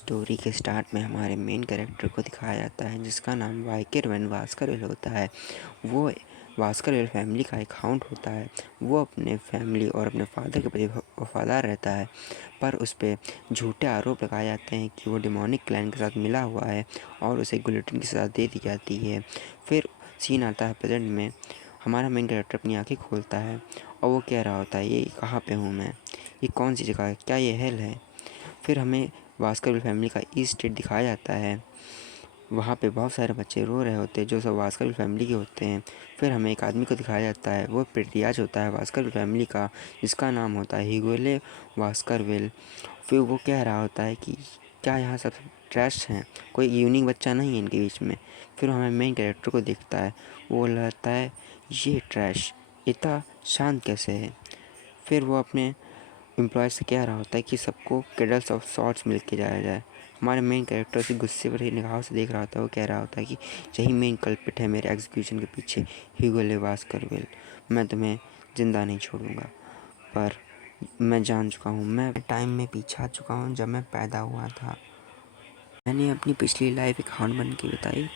Story के start में हमारे मेन कैरेक्टर को दिखाया जाता है जिसका नाम वाइकर वन वास्करविल होता है। वो वास्करविल फैमिली का एक हाउंड होता है। वो अपने फैमिली और अपने फादर के प्रति वफादार रहता है, पर उस पर झूठे आरोप लगाए जाते हैं कि वो डिमोनिक क्लैन के साथ मिला हुआ है और उसे गुलेटिन की सज़ा दे दी जाती है। फिर सीन आता है प्रेजेंट में। हमारा मेन कैरेक्टर अपनी आँखें खोलता है और वो कह रहा होता है, ये कहाँ पे हूँ मैं, ये कौन सी जगह है, क्या ये हेल है। फिर हमें वास्करविल फैमिली का ईस्ट स्टेट दिखाया जाता है। वहाँ पे बहुत सारे बच्चे रो रहे होते हैं जो सब वास्करविल फैमिली के होते हैं। फिर हमें एक आदमी को दिखाया जाता है, वो पेट्रियार्च होता है वास्करविल फैमिली का, जिसका नाम होता है हिगोले वास्करविल। फिर वो कह रहा होता है कि क्या यहाँ सब ट्रैश हैं, कोई यूनिक बच्चा नहीं है इनके बीच में। फिर हमें मेन कैरेक्टर को देखता है, वो लगता है ये ट्रैश इतना शांत कैसे है। फिर वो अपने एम्प्लॉय से कह रहा होता है कि सबको कैडल्स ऑफ सॉर्ट्स मिल के जाया जाए। हमारे मेन कैरेक्टर उसे गुस्से भरी निगाहों से देख रहा होता है। वो कह रहा होता है कि यही मेन कल्पिट है मेरे एग्जीक्यूशन के पीछे, ह्यूगो ले वास्करविल। मैं तुम्हें ज़िंदा नहीं छोड़ूंगा। पर मैं जान चुका हूँ, मैं टाइम में पीछे आ चुका हूँ जब मैं पैदा हुआ था। मैंने अपनी पिछली लाइफ एक हाउंड बन के बिताई।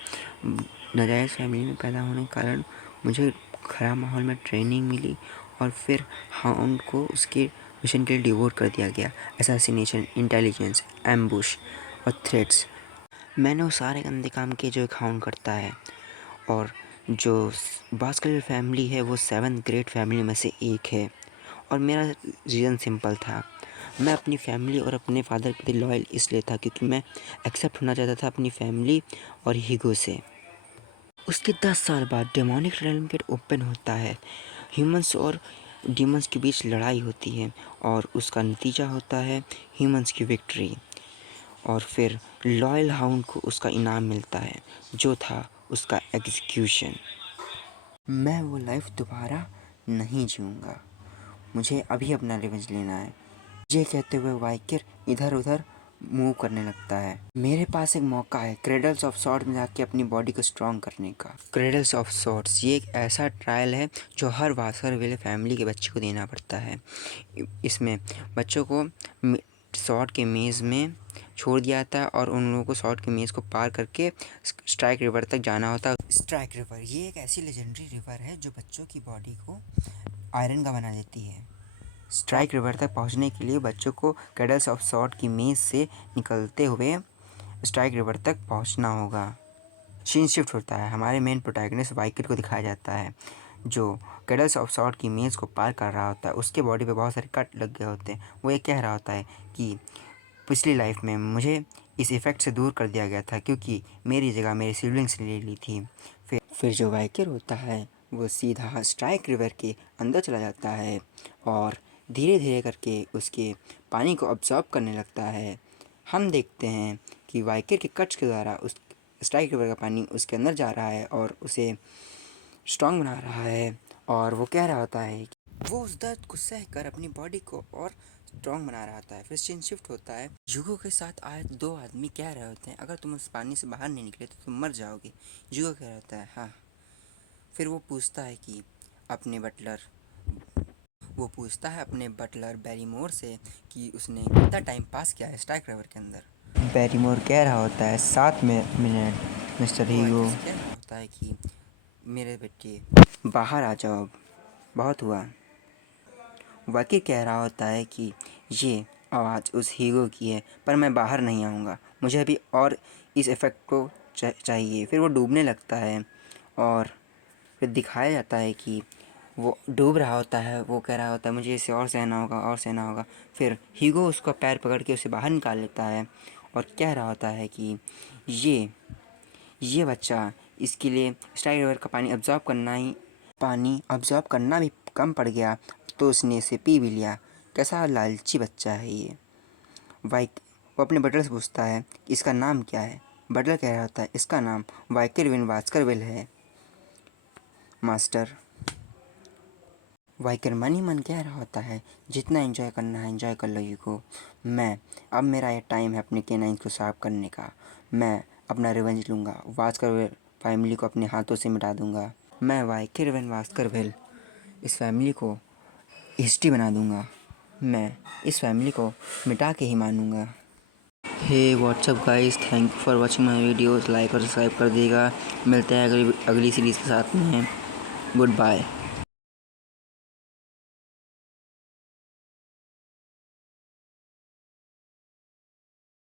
नाजायज़ फैमिली में पैदा होने के कारण मुझे ख़राब माहौल में ट्रेनिंग मिली और फिर हाउंड को उसके मिशन के लिए डिवोट कर दिया गया। असैसिनेशन, इंटेलिजेंस, एम्बुश और थ्रेट्स, मैंने वो सारे गंदे काम किए जो एक हाउंड करता है। और जो बास्करविल फैमिली है वो 7th ग्रेट फैमिली में से एक है। और मेरा रीज़न सिंपल था, मैं अपनी फैमिली और अपने फादर के प्रति लॉयल इसलिए था क्योंकि मैं एक्सेप्ट होना चाहता था अपनी फैमिली और हीगो से। उसके 10 साल बाद डेमोनिक रेल्म गेट ओपन होता है। ह्यूमंस और डीमंस के बीच लड़ाई होती है और उसका नतीजा होता है ह्यूमंस की विक्ट्री। और फिर लॉयल हाउंड को उसका इनाम मिलता है जो था उसका एग्जीक्यूशन। मैं वो लाइफ दोबारा नहीं जीऊँगा, मुझे अभी अपना रिवेंज लेना है। ये कहते हुए वाइकर इधर उधर मूव करने लगता है। मेरे पास एक मौका है क्रेडल्स ऑफ सॉर्ड्स में जाके अपनी बॉडी को स्ट्रॉन्ग करने का। क्रेडल्स ऑफ सॉर्ड्स ये एक ऐसा ट्रायल है जो हर वास्करविल फैमिली के बच्चे को देना पड़ता है। इसमें बच्चों को सॉर्ड के मेज़ में छोड़ दिया जाता है और उन लोगों को सॉर्ड के मेज़ को पार करके स्ट्राइक रिवर तक जाना होता है। स्ट्राइक रिवर ये एक ऐसी लेजेंडरी रिवर है जो बच्चों की बॉडी को आयरन का बना देती है। स्ट्राइक रिवर तक पहुंचने के लिए बच्चों को कैडल्स ऑफ सॉर्ड की मेज़ से निकलते हुए स्ट्राइक रिवर तक पहुंचना होगा। सीन शिफ्ट होता है, हमारे मेन प्रोटैगनिस्ट वाइकर को दिखाया जाता है जो कैडल्स ऑफ सॉर्ड की मेज़ को पार कर रहा होता है। उसके बॉडी पे बहुत सारे कट लग गए होते हैं। वो ये कह रहा होता है कि पिछली लाइफ में मुझे इस इफ़ेक्ट से दूर कर दिया गया था क्योंकि मेरी जगह मेरे सिबलिंग्स ने ले ली थी। फिर जो वाइकर होता है वो सीधा स्ट्राइक रिवर के अंदर चला जाता है और धीरे धीरे करके उसके पानी को अब्जॉर्ब करने लगता है। हम देखते हैं कि वाइकर के कट्स के द्वारा उस स्ट्राइक रिवर का पानी उसके अंदर जा रहा है और उसे स्ट्रॉन्ग बना रहा है। और वो कह रहा होता है कि वो उस दर्द को सह कर अपनी बॉडी को और स्ट्रॉन्ग बना रहा होता है। फिर सीन शिफ्ट होता है, युगो के साथ आए 2 आदमी कह रहे होते हैं अगर तुम उस पानी से बाहर नहीं निकले तो तुम मर जाओगे। युगो कह रहा होता है हाँ। फिर वो पूछता है कि अपने बटलर बैरीमोर से कि उसने कितना टाइम पास किया है स्ट्राइक रिवर के अंदर। बैरीमोर कह रहा होता है 7 मिनट मिस्टर हीगो। कह रहा होता है कि मेरे बेटे बाहर आ जाओ, बहुत हुआ। वाकिर कह रहा होता है कि ये आवाज़ उस हीगो की है पर मैं बाहर नहीं आऊँगा, मुझे अभी और इस इफ़ेक्ट को चाहिए। फिर वो डूबने लगता है और फिर दिखाया जाता है कि वो डूब रहा होता है। वो कह रहा होता है मुझे इसे और सहना होगा और सहना होगा। फिर हीगो उसका पैर पकड़ के उसे बाहर निकाल लेता है और कह रहा होता है कि ये बच्चा इसके लिए स्ट्राइक रिवर का पानी अब्जॉर्ब करना भी कम पड़ गया तो उसने इसे पी भी लिया। कैसा लालची बच्चा है ये। वो अपने बटलर से पूछता है कि इसका नाम क्या है। बटलर कह रहा होता है इसका नाम वाइकर विन वास्करविल है मास्टर। वाइकर मन ही मन कह रहा होता है जितना एंजॉय करना है एंजॉय कर लो यूको। अब मेरा ये टाइम है अपने केनाइन को साफ करने का। मैं अपना रिवेंज लूँगा, वास्करविल फैमिली को अपने हाथों से मिटा दूँगा। मैं वाइकर विन वास्करविल इस फैमिली को हिस्ट्री बना दूँगा। मैं इस फैमिली को मिटा के ही मानूँगा। Hey what's up guys, thank you for watching my videos. Like और सब्सक्राइब कर देगा। मिलते हैं अगली सीरीज़ के साथ में। Good bye.